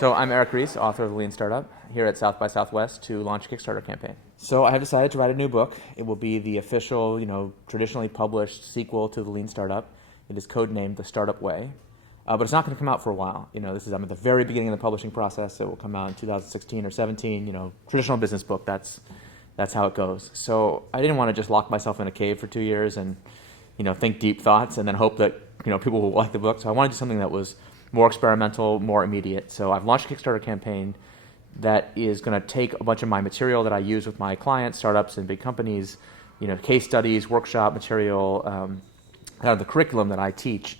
So I'm Eric Ries, author of The Lean Startup, here at South by Southwest to launch a Kickstarter campaign. So I have decided to write a new book. It will be the official, traditionally published sequel to The Lean Startup. It is codenamed The Startup Way, but it's not going to come out for a while. I'm at the very beginning of the publishing process. It will come out in 2016 or 17. Traditional business book. That's how it goes. So I didn't want to just lock myself in a cave for 2 years and think deep thoughts and then hope that people will like the book. So I wanted to do something that was more experimental, more immediate. So I've launched a Kickstarter campaign that is going to take a bunch of my material that I use with my clients, startups and big companies, case studies, workshop material, out of the curriculum that I teach,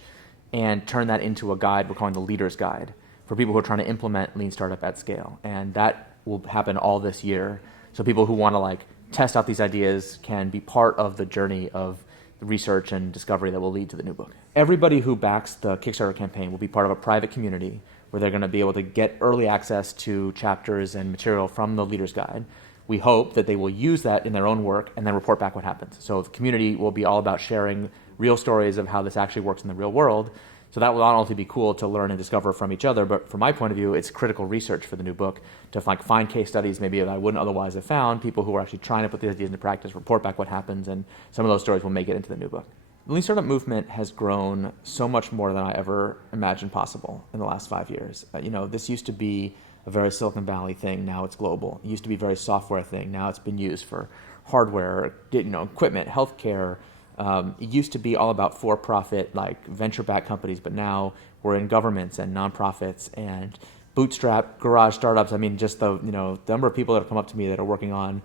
and turn that into a guide we're calling the Leader's Guide for people who are trying to implement Lean Startup at scale. And that will happen all this year. So people who want to test out these ideas can be part of the journey of the research and discovery that will lead to the new book. Everybody who backs the Kickstarter campaign will be part of a private community where they're going to be able to get early access to chapters and material from the Leader's Guide. We hope that they will use that in their own work and then report back what happens. So the community will be all about sharing real stories of how this actually works in the real world. So that will not only be cool to learn and discover from each other, but from my point of view, it's critical research for the new book to find case studies maybe that I wouldn't otherwise have found, people who are actually trying to put these ideas into practice, report back what happens, and some of those stories will make it into the new book. The Lean Startup movement has grown so much more than I ever imagined possible in the last 5 years. This used to be a very Silicon Valley thing, now it's global. It used to be a very software thing, now it's been used for hardware, equipment, healthcare. It used to be all about for-profit, venture-backed companies, but now we're in governments and nonprofits and bootstrap garage startups. Just the number of people that have come up to me that are working on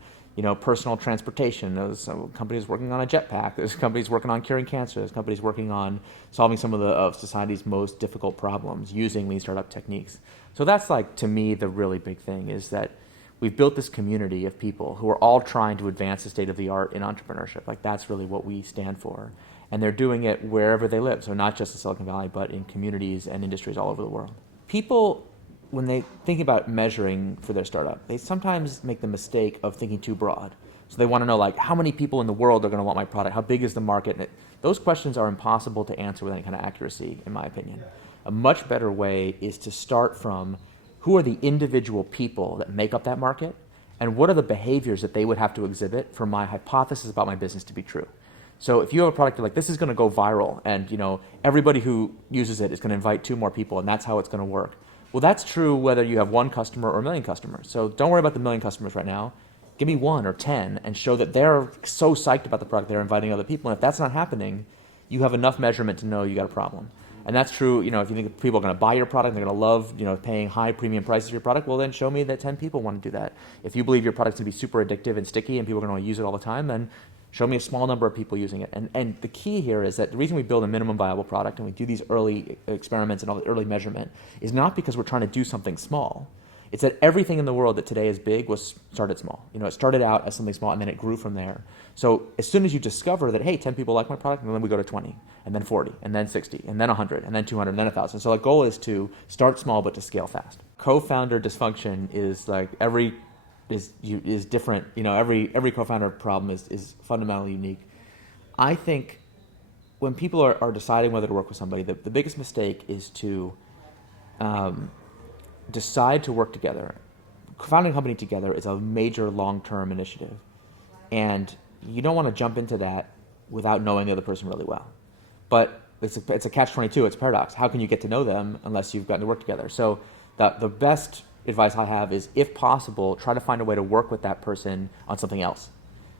personal transportation. There's companies working on a jetpack. There's companies working on curing cancer. There's companies working on solving some of society's most difficult problems using Lean Startup techniques. So that's to me the really big thing is that we've built this community of people who are all trying to advance the state of the art in entrepreneurship. That's really what we stand for. And they're doing it wherever they live. So not just in Silicon Valley, but in communities and industries all over the world. People, when they think about measuring for their startup, they sometimes make the mistake of thinking too broad. So they want to know how many people in the world are going to want my product? How big is the market? Those questions are impossible to answer with any kind of accuracy, in my opinion. A much better way is to start from who are the individual people that make up that market, and what are the behaviors that they would have to exhibit for my hypothesis about my business to be true. So if you have a product you're this is going to go viral, and everybody who uses it is going to invite 2 more people, and that's how it's going to work. Well, that's true whether you have 1 customer or 1 million customers. So don't worry about the 1 million customers right now. Give me 1 or 10 and show that they're so psyched about the product they're inviting other people. And if that's not happening, you have enough measurement to know you got a problem. And that's true, if you think people are going to buy your product, they're going to love, paying high premium prices for your product, well then show me that 10 people want to do that. If you believe your product's going to be super addictive and sticky and people are going to use it all the time, then show me a small number of people using it. And the key here is that the reason we build a minimum viable product and we do these early experiments and all the early measurement is not because we're trying to do something small. It's that everything in the world that today is big was started small. It started out as something small and then it grew from there. So as soon as you discover that, hey, 10 people like my product, and then we go to 20, and then 40, and then 60, and then 100, and then 200, and then 1,000. So the goal is to start small but to scale fast. Co-founder dysfunction is is different. Every co-founder problem is fundamentally unique. I think when people are deciding whether to work with somebody, the biggest mistake is to decide to work together. Founding a company together is a major long-term initiative. And you don't want to jump into that without knowing the other person really well. But it's a catch-22, it's a paradox. How can you get to know them unless you've gotten to work together? So the best advice I have is, if possible, try to find a way to work with that person on something else.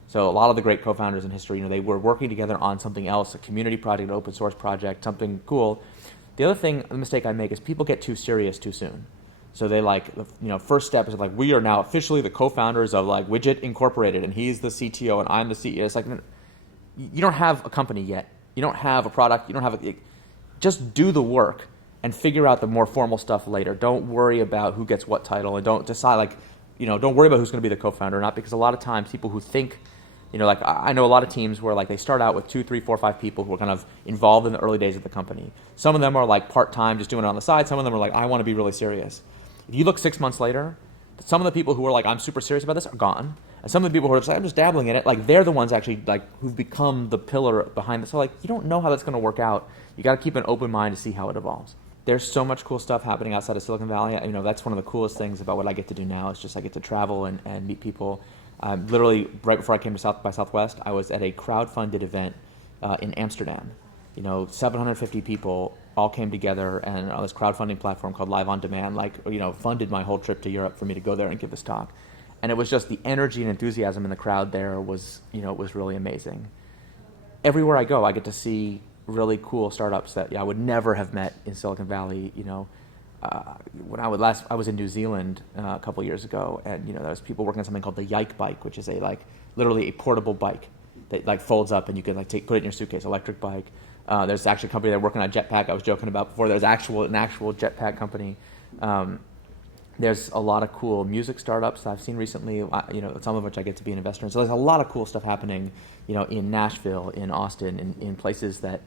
So a lot of the great co-founders in history, they were working together on something else, a community project, an open source project, something cool. The other mistake I make is people get too serious too soon. So they first step is we are now officially the co-founders of Widget Incorporated, and he's the CTO and I'm the CEO. It's you don't have a company yet. You don't have a product. You don't have just do the work and figure out the more formal stuff later. Don't worry about who gets what title, and don't decide don't worry about who's going to be the co-founder or not, because a lot of times people who think, I know a lot of teams where they start out with 2, 3, 4, 5 people who are kind of involved in the early days of the company. Some of them are part-time, just doing it on the side. Some of them are I want to be really serious. If you look 6 months later, some of the people who are I'm super serious about this are gone. And some of the people who are just I'm just dabbling in it, they're the ones actually who've become the pillar behind this. So you don't know how that's going to work out. You got to keep an open mind to see how it evolves. There's so much cool stuff happening outside of Silicon Valley. You know, that's one of the coolest things about what I get to do now is just I get to travel and meet people. Literally, right before I came to South by Southwest, I was at a crowd-funded event in Amsterdam. You know, 750 people all came together, and on this crowdfunding platform called Live on Demand, like, you know, funded my whole trip to Europe for me to go there and give this talk. And it was just the energy and enthusiasm in the crowd there was, you know, it was really amazing. Everywhere I go, I get to see really cool startups that I would never have met in Silicon Valley. You know, when I was in New Zealand a couple years ago, and you know, there was people working on something called the Yike bike, which is literally a portable bike that like folds up and you can like put it in your suitcase, electric bike. There's actually a company that working on a jetpack I was joking about before. There's an actual jetpack company. There's a lot of cool music startups I've seen recently, you know, some of which I get to be an investor in. So there's a lot of cool stuff happening, you know, in Nashville, in Austin, in places that,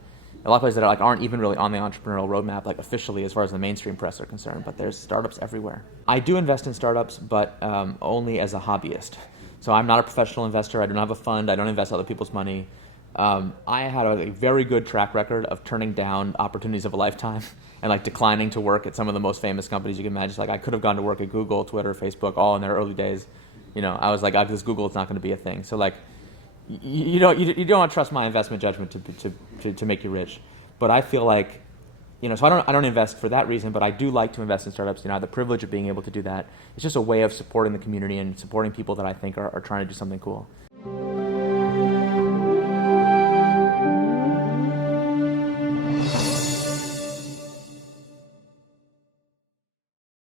a lot of places that aren't even really on the entrepreneurial roadmap, like officially as far as the mainstream press are concerned, but there's startups everywhere. I do invest in startups, but only as a hobbyist. So I'm not a professional investor. I don't have a fund. I don't invest other people's money. I had a very good track record of turning down opportunities of a lifetime and like declining to work at some of the most famous companies you can imagine. Like I could have gone to work at Google, Twitter, Facebook, all in their early days. You know, I was like, this Google is not going to be a thing. So like, you don't want to trust my investment judgment to make you rich. But I feel like, you know, so I don't invest for that reason, but I do like to invest in startups. You know, I have the privilege of being able to do that. It's just a way of supporting the community and supporting people that I think are trying to do something cool.